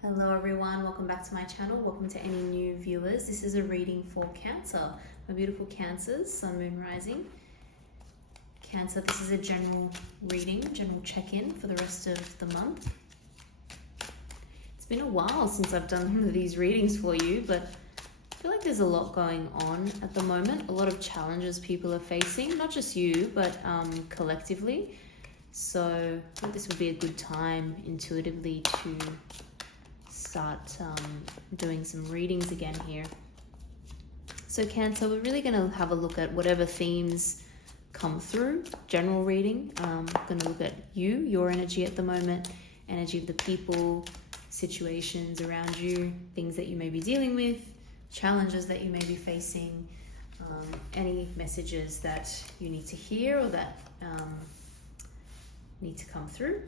Hello everyone, welcome back to my channel. Welcome to any new viewers. This is a reading for Cancer. My beautiful Cancers, Sun, Moon, Rising. Cancer, this is a general reading, general check-in for the rest of the month. It's been a while since I've done one of these readings for you, but I feel like there's a lot going on at the moment. A lot of challenges people are facing, not just you, but collectively. So I thought this would be a good time intuitively to start doing some readings again here. So Cancer, we're really going to have a look at whatever themes come through. General reading. Going to look at you, your energy at the moment, energy of the people, situations around you, things that you may be dealing with, challenges that you may be facing, any messages that you need to hear or that need to come through.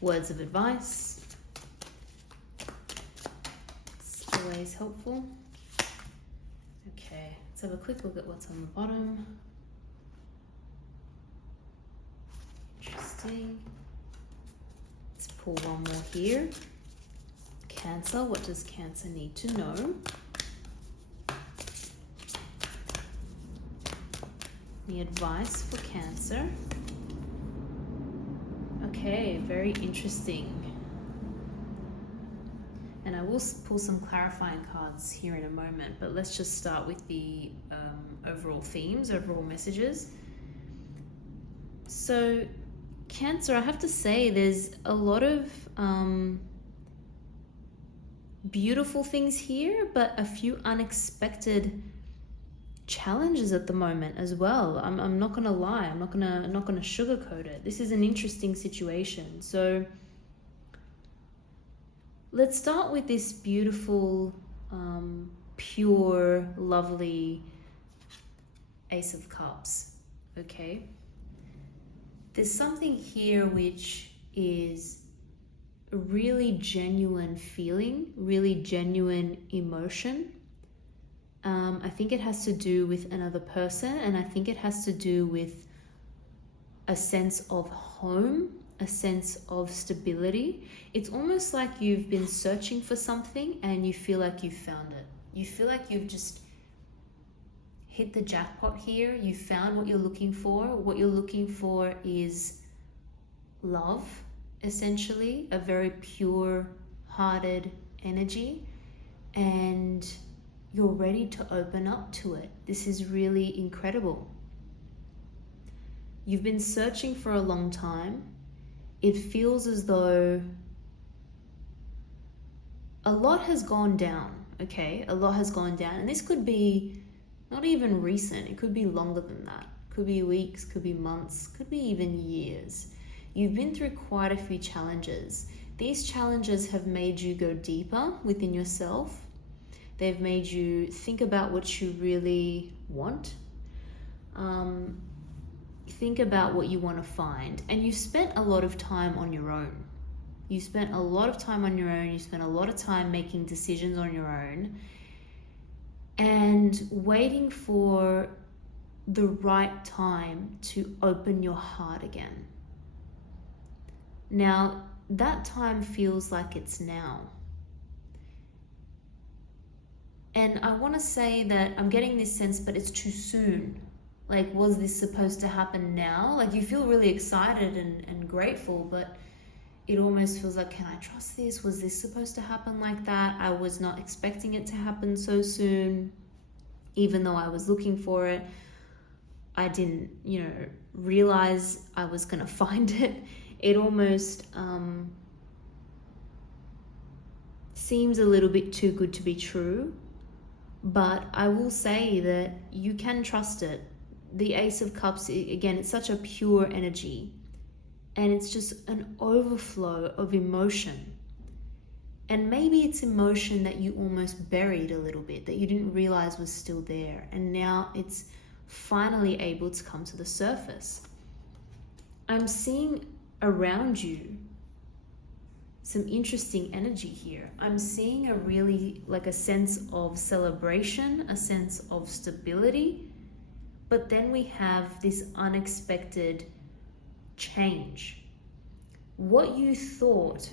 Words of advice. Always helpful. Okay, let's have a quick look at what's on the bottom. Interesting. Let's pull one more here. Cancer, what does Cancer need to know? The advice for Cancer. Okay, very interesting. And I will pull some clarifying cards here in a moment, but let's just start with the overall themes, overall messages. So Cancer, I have to say there's a lot of beautiful things here, but a few unexpected challenges at the moment as well. I'm not gonna lie, I'm not gonna sugarcoat it. This is an interesting situation. So let's start with this beautiful, pure, lovely Ace of Cups, okay? There's something here which is a really genuine feeling, really genuine emotion. I think it has to do with another person, and I think it has to do with a sense of home, a sense of stability. It's almost like you've been searching for something and you feel like you've found it. You feel like you've just hit the jackpot here. You found what you're looking for. What you're looking for is love, essentially, a very pure-hearted energy, and you're ready to open up to it. This is really incredible. You've been searching for a long time. It feels as though a lot has gone down, okay? A lot has gone down. And this could be not even recent. It could be longer than that. Could be weeks, could be months, could be even years. You've been through quite a few challenges. These challenges have made you go deeper within yourself. They've made you think about what you really want. Think about what you want to find, and you spent a lot of time on your own. You spent a lot of time on your own. You spent a lot of time making decisions on your own and waiting for the right time to open your heart again. Now, that time feels like it's now. And I want to say that I'm getting this sense, but it's too soon. Like, was this supposed to happen now? Like, you feel really excited and grateful, but it almost feels like, can I trust this? Was this supposed to happen like that? I was not expecting it to happen so soon. Even though I was looking for it, I didn't, realize I was going to find it. It almost seems a little bit too good to be true. But I will say that you can trust it. The Ace of Cups, again, it's such a pure energy, and it's just an overflow of emotion. And maybe it's emotion that you almost buried a little bit, that you didn't realize was still there, and now it's finally able to come to the surface. I'm seeing around you some interesting energy here. I'm seeing a sense of celebration, a sense of stability. But then we have this unexpected change. What you thought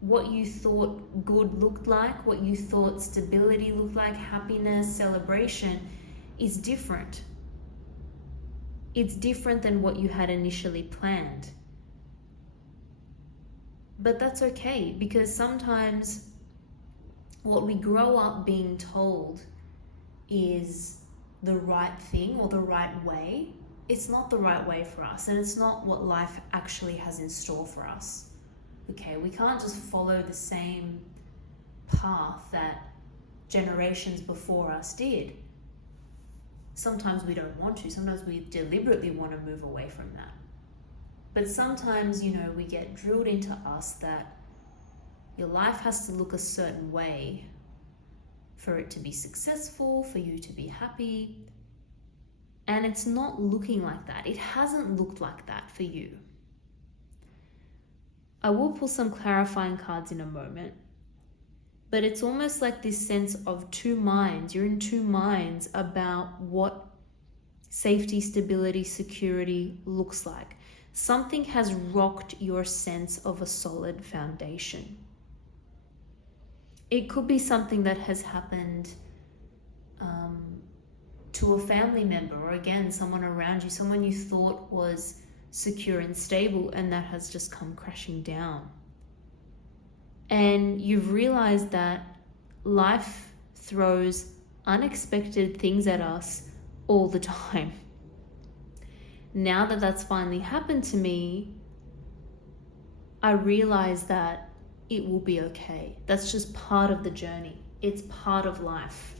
what you thought good looked like, what you thought stability looked like, happiness, celebration, is different. It's different than what you had initially planned. But that's okay, because sometimes what we grow up being told is the right thing or the right way. It's not the right way for us, and it's not what life actually has in store for us. Okay, we can't just follow the same path that generations before us did. Sometimes we don't want to. Sometimes we deliberately want to move away from that. But sometimes, we get drilled into us that your life has to look a certain way for it to be successful, for you to be happy. And it's not looking like that. It hasn't looked like that for you. I will pull some clarifying cards in a moment, but it's almost like this sense of two minds. You're in two minds about what safety, stability, security looks like. Something has rocked your sense of a solid foundation. It could be something that has happened to a family member, or again, someone around you, someone you thought was secure and stable, and that has just come crashing down. And you've realized that life throws unexpected things at us all the time. Now that that's finally happened to me, I realize that it will be okay. That's just part of the journey. It's part of life.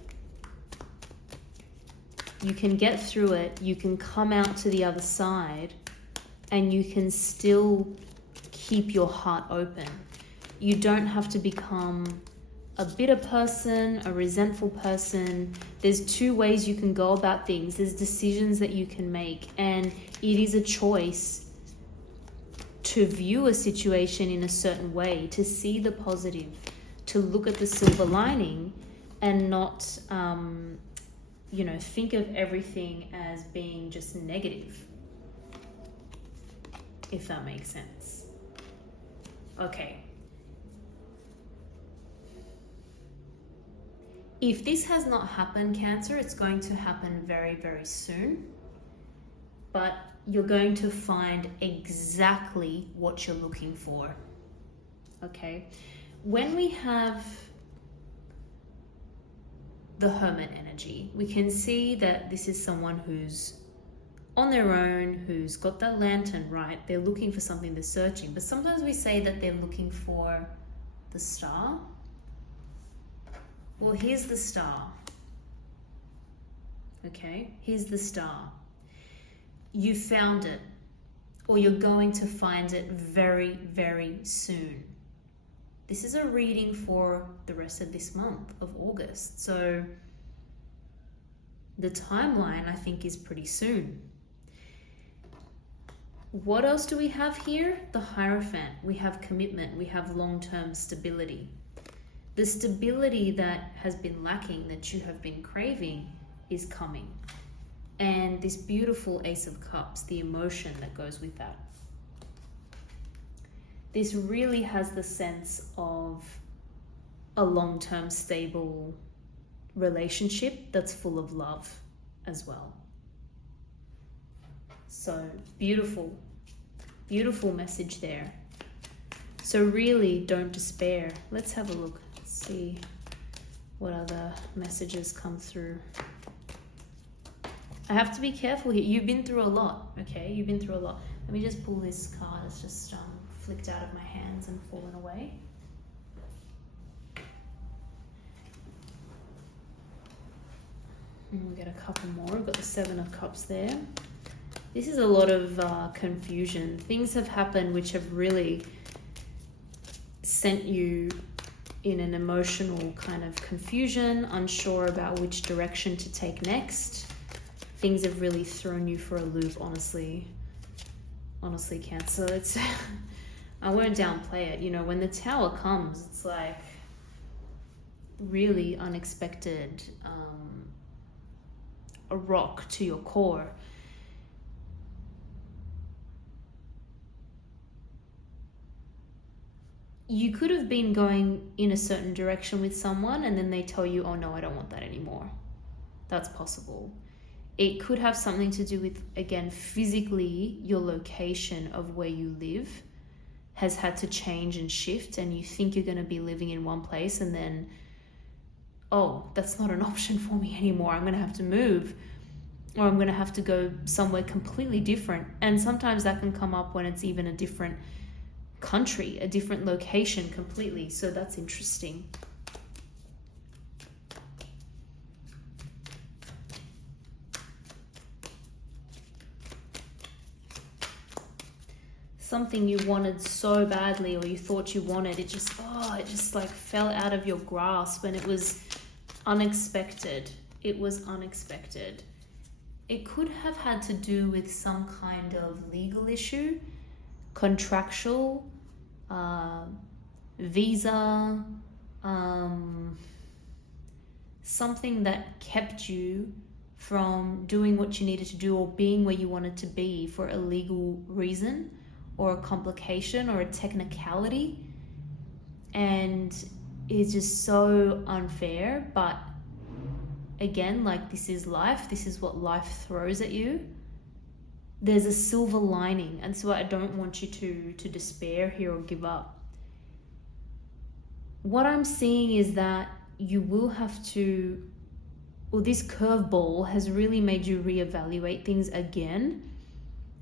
You can get through it. You can come out to the other side, and you can still keep your heart open. You don't have to become a bitter person, a resentful person. There's two ways you can go about things. There's decisions that you can make, and it is a choice to view a situation in a certain way, to see the positive, to look at the silver lining, and not, think of everything as being just negative, if that makes sense. Okay. If this has not happened, Cancer, it's going to happen very, very soon. But you're going to find exactly what you're looking for. Okay? When we have the Hermit energy, we can see that this is someone who's on their own, who's got that lantern, right? They're looking for something, they're searching. But sometimes we say that they're looking for the star. Well, here's the star. Okay, here's the star. You found it, or you're going to find it very, very soon. This is a reading for the rest of this month of August. So the timeline, I think, is pretty soon. What else do we have here? The Hierophant. We have commitment. We have long-term stability. The stability that has been lacking, that you have been craving, is coming. And this beautiful Ace of Cups, the emotion that goes with that. This really has the sense of a long-term stable relationship that's full of love as well. So beautiful, beautiful message there. So really don't despair. Let's have a look, see what other messages come through. I have to be careful here. You've been through a lot, okay? You've been through a lot. Let me just pull this card. It's just flicked out of my hands and fallen away. And we'll get a couple more. We've got the Seven of Cups there. This is a lot of confusion. Things have happened which have really sent you in an emotional kind of confusion, unsure about which direction to take next. Things have really thrown you for a loop, honestly. Honestly, Cancer, it's I won't downplay it. You know, when the Tower comes, it's like really unexpected, a rock to your core. you could have been going in a certain direction with someone and then they tell you, oh no, I don't want that anymore. That's possible. It could have something to do with, again, physically your location of where you live has had to change and shift, and you think you're going to be living in one place and then, oh, that's not an option for me anymore. I'm going to have to move, or I'm going to have to go somewhere completely different. And sometimes that can come up when it's even a different country, a different location completely. So that's interesting. Something you wanted so badly, or you thought you wanted, it just like fell out of your grasp, and it was unexpected. It was unexpected. It could have had to do with some kind of legal issue, contractual, visa, something that kept you from doing what you needed to do or being where you wanted to be for a legal reason or a complication or a technicality. And it's just so unfair, but again, like, this is life. This is what life throws at you. There's a silver lining, and so I don't want you to despair here or give up. What I'm seeing is that you will have to, or this curveball has really made you reevaluate things again.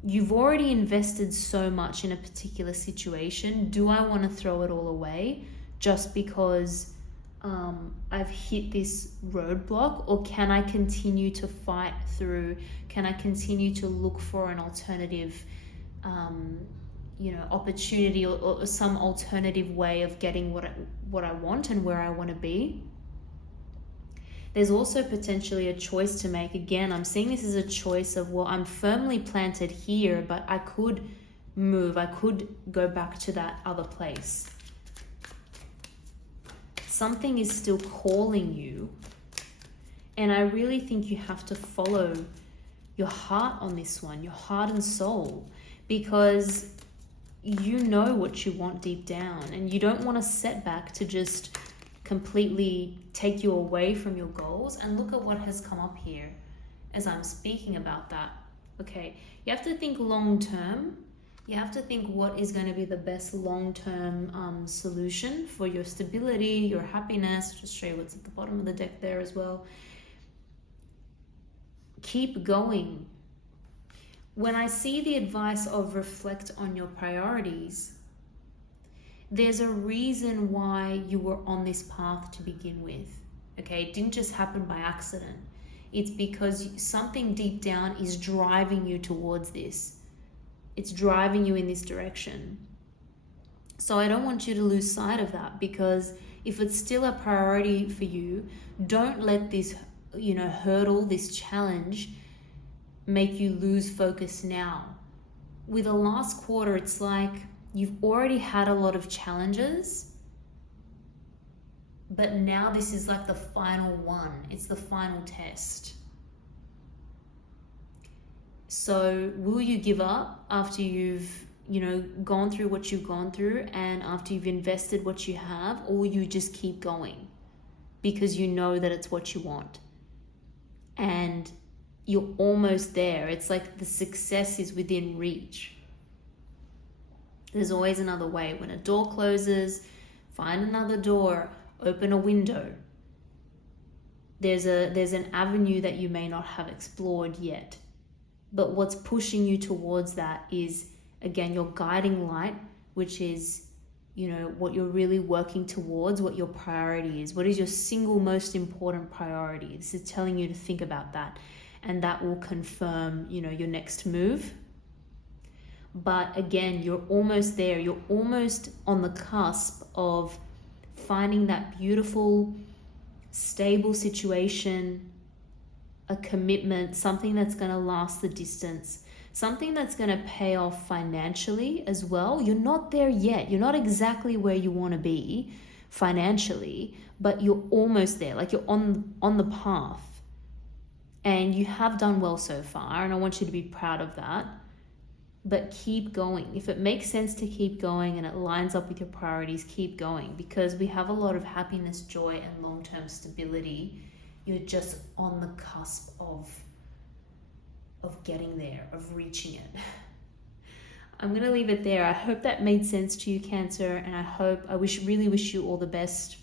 You've already invested so much in a particular situation. Do I want to throw it all away just because I've hit this roadblock, or can I continue to fight through? Can I continue to look for an alternative, opportunity or some alternative way of getting what I want and where I want to be? There's also potentially a choice to make. Again, I'm seeing this as a choice of, well, I'm firmly planted here, but I could move. I could go back to that other place. Something is still calling you. And I really think you have to follow your heart on this one, your heart and soul, because you know what you want deep down, and you don't want a setback to just completely take you away from your goals. And look at what has come up here as I'm speaking about that. Okay, you have to think long term. You have to think what is going to be the best long-term solution for your stability, your happiness. Just show you what's at the bottom of the deck there as well. Keep going. When I see the advice of reflect on your priorities, there's a reason why you were on this path to begin with. Okay, it didn't just happen by accident. It's because something deep down is driving you towards this. It's driving you in this direction. So I don't want you to lose sight of that, because if it's still a priority for you, don't let this, hurdle, this challenge, make you lose focus now. With the last quarter, it's like you've already had a lot of challenges, but now this is like the final one. It's the final test. So will you give up after you've, gone through what you've gone through and after you've invested what you have, or will you just keep going because you know that it's what you want and you're almost there? It's like the success is within reach. There's always another way. When a door closes, find another door, open a window. There's an avenue that you may not have explored yet. But what's pushing you towards that is, again, your guiding light, which is, what you're really working towards, what your priority is. What is your single most important priority? This is telling you to think about that. And that will confirm, your next move. But again, you're almost there. You're almost on the cusp of finding that beautiful, stable situation, a commitment, something that's going to last the distance, something that's going to pay off financially as well. You're not there yet. You're not exactly where you want to be financially, but you're almost there. Like, you're on the path, and you have done well so far, and I want you to be proud of that. but keep going. If it makes sense to keep going and it lines up with your priorities, keep going, because we have a lot of happiness, joy, and long-term stability. You're just on the cusp of getting there, of reaching it. I'm going to leave it there. I hope that made sense to you, Cancer, and I really wish you all the best,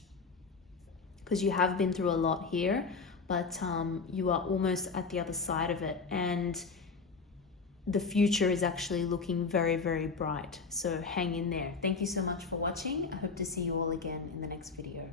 because you have been through a lot here, but you are almost at the other side of it, and the future is actually looking very, very bright. So hang in there. Thank you so much for watching. I hope to see you all again in the next video.